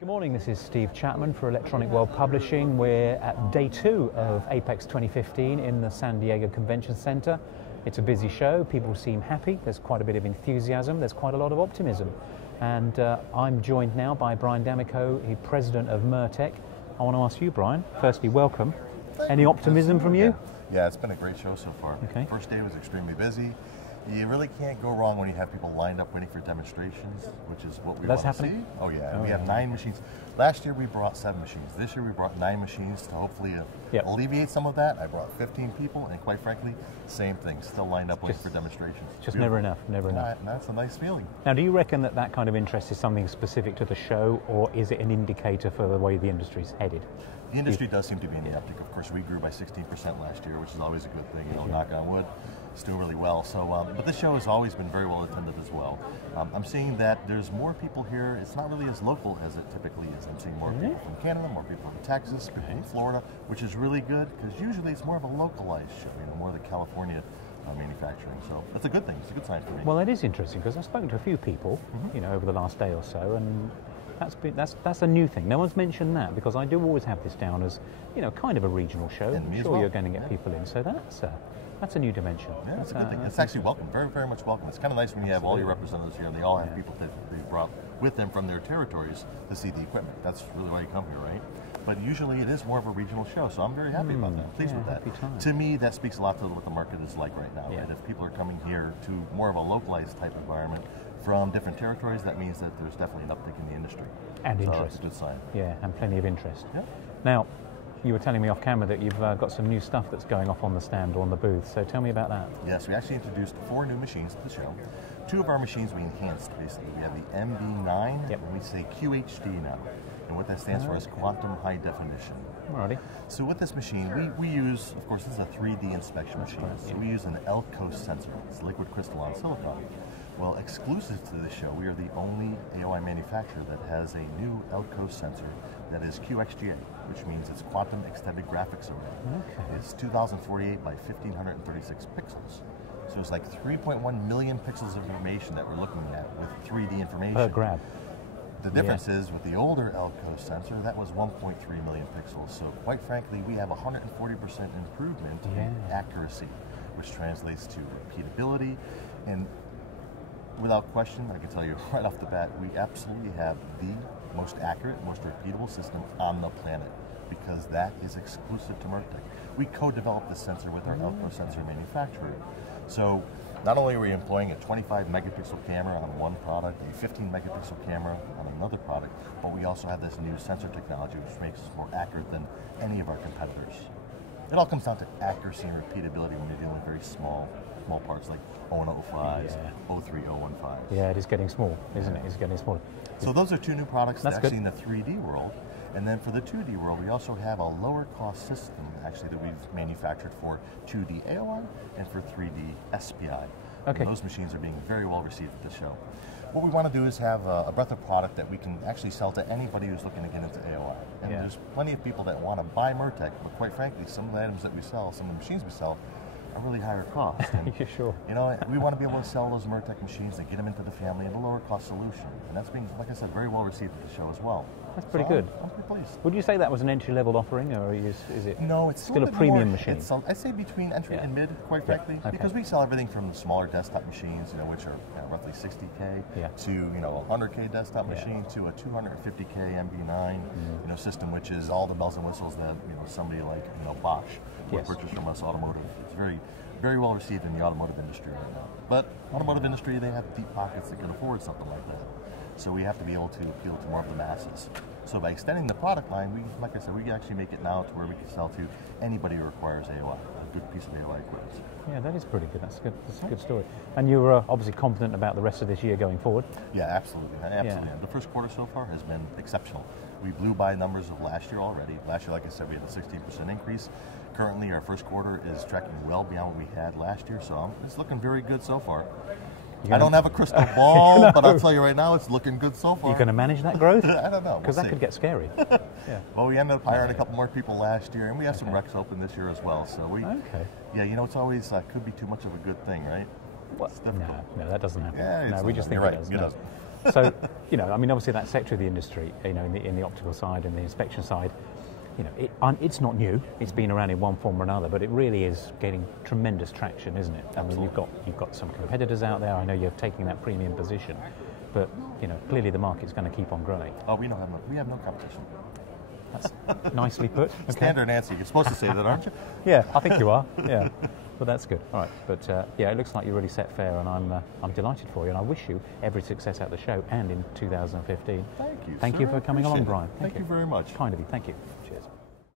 Good morning, this is Steve Chapman for Electronic World Publishing. We're at day 2 of Apex 2015 in the San Diego Convention Center. It's a busy show, people seem happy, there's quite a bit of enthusiasm, there's quite a lot of optimism. And I'm joined now by Brian D'Amico, the president of Mirtec. I want to ask you, Brian, firstly, welcome. Any optimism from you? Yeah, it's been a great show so far. Okay. First day was extremely busy. You really can't go wrong when you have people lined up waiting for demonstrations, which is what we want to see. Oh yeah, we have 9 machines. Last year we brought 7 machines. This year we brought 9 machines to hopefully alleviate some of that. I brought 15 people, and quite frankly, same thing, still lined up waiting for demonstrations. Just never enough, never enough. That's a nice feeling. Now, do you reckon that that kind of interest is something specific to the show, or is it an indicator for the way the industry's headed? The industry does seem to be in the uptick. Of course, we grew by 16% last year, which is always a good thing, knock on wood. It's doing really well. So, but this show has always been very well attended as well. I'm seeing that there's more people here. It's not really as local as it typically is. I'm seeing more people from Canada, more people from Texas, people from Florida, which is really good because usually it's more of a localized show, more of the California manufacturing. So that's a good thing. It's a good sign for me. Well, it is interesting because I've spoken to a few people, over the last day or so, and that's a new thing. No one's mentioned that because I do always have this down as, kind of a regional show. I'm sure you're going to get people in, so that's a new dimension. Yeah, that's a good thing. It's actually welcome, very, very much welcome. It's kind of nice when you have all your representatives here and they all have people that they've brought with them from their territories to see the equipment. That's really why you come here, right? But usually it is more of a regional show, so I'm very happy about that. I'm pleased with that. To me, that speaks a lot to what the market is like right now. Right? If people are coming here to more of a localized type environment from different territories, that means that there's definitely an uptick in the industry. And interest. It's a good sign. Yeah, and plenty of interest. Yeah. Now, you were telling me off camera that you've got some new stuff that's going off on the stand or on the booth, so tell me about that. Yes, we actually introduced 4 new machines to the show. 2 of our machines we enhanced, basically. We have the MB9, and we say QHD now. And what that stands for is Quantum High Definition. Alrighty. So with this machine, we use, of course, this is a 3D inspection machine. So we use an LCOS sensor. It's liquid crystalline silicon. Well, exclusive to this show, we are the only AOI manufacturer that has a new LCOS sensor that is QXGA, which means it's Quantum Extended Graphics Array. Okay. It's 2048 by 1536 pixels. So it's like 3.1 million pixels of information that we're looking at with 3D information. Per grab. The difference is with the older LCOS sensor, that was 1.3 million pixels. So quite frankly, we have 140% improvement in accuracy, which translates to repeatability. And without question, I can tell you right off the bat, we absolutely have the most accurate, most repeatable system on the planet because that is exclusive to Mirtec. We co-developed this sensor with our LCOS sensor manufacturer. So not only are we employing a 25 megapixel camera on one product, a 15 megapixel camera on another product, but we also have this new sensor technology which makes us more accurate than any of our competitors. It all comes down to accuracy and repeatability when you're dealing with very small parts like 0105s, 03015s. Yeah, it is getting small, isn't it? It's getting smaller. So those are 2 new products actually in the 3D world. And then for the 2D world, we also have a lower cost system actually that we've manufactured for 2D AOI and for 3D SPI. Okay. And those machines are being very well received at the show. What we want to do is have a breadth of product that we can actually sell to anybody who's looking to get into AOI. And there's plenty of people that want to buy Mirtec, but quite frankly, some of the items that we sell, some of the machines we sell, are really higher cost. And, sure. We want to be able to sell those Mirtec machines and get them into the family in a lower cost solution. And that's being, like I said, very well received at the show as well. That's pretty good. I'm pretty pleased. Would you say that was an entry-level offering, or is it no, it's still a premium machine? I'd say between entry and mid, quite frankly, because we sell everything from smaller desktop machines, which are roughly 60K, to a 100K desktop machine, to a 250K MB9 system, which is all the bells and whistles that somebody like Bosch would purchase from us. Automotive. It's very, very well received in the automotive industry right now. But automotive industry, they have deep pockets that can afford something like that. So we have to be able to appeal to more of the masses. So by extending the product line, like I said, we can actually make it now to where we can sell to anybody who requires AOI, a good piece of AOI equipment. Yeah, that is pretty good. That's good. That's a good story. And you're obviously confident about the rest of this year going forward? Yeah, absolutely. Absolutely. The first quarter so far has been exceptional. We blew by numbers of last year already. Last year, like I said, we had a 16% increase. Currently, our first quarter is tracking well beyond what we had last year, so it's looking very good so far. I don't have a crystal ball, but I'll tell you right now, it's looking good so far. You're going to manage that growth? I don't know. Because that could get scary. Well, we ended up hiring a couple more people last year, and we have some recs open this year as well. So it's always could be too much of a good thing, right? Well, no, that doesn't happen. Yeah, we just think it does. So, you know, I mean, obviously that sector of the industry, you know, in the optical side and the inspection side, you know, it's not new. It's been around in one form or another, but it really is getting tremendous traction, isn't it? I mean, you've got some competitors out there. I know you're taking that premium position, but you know, clearly the market's going to keep on growing. Oh, we have no competition. That's nicely put. Okay. Standard answer. You're supposed to say that, aren't you? Yeah, I think you are. Yeah, but that's good. All right, but yeah, it looks like you're really set fair, and I'm delighted for you, and I wish you every success at the show and in 2015. Thank you. Thank you for coming along, Brian. Thank you very much. Kind of you. Thank you.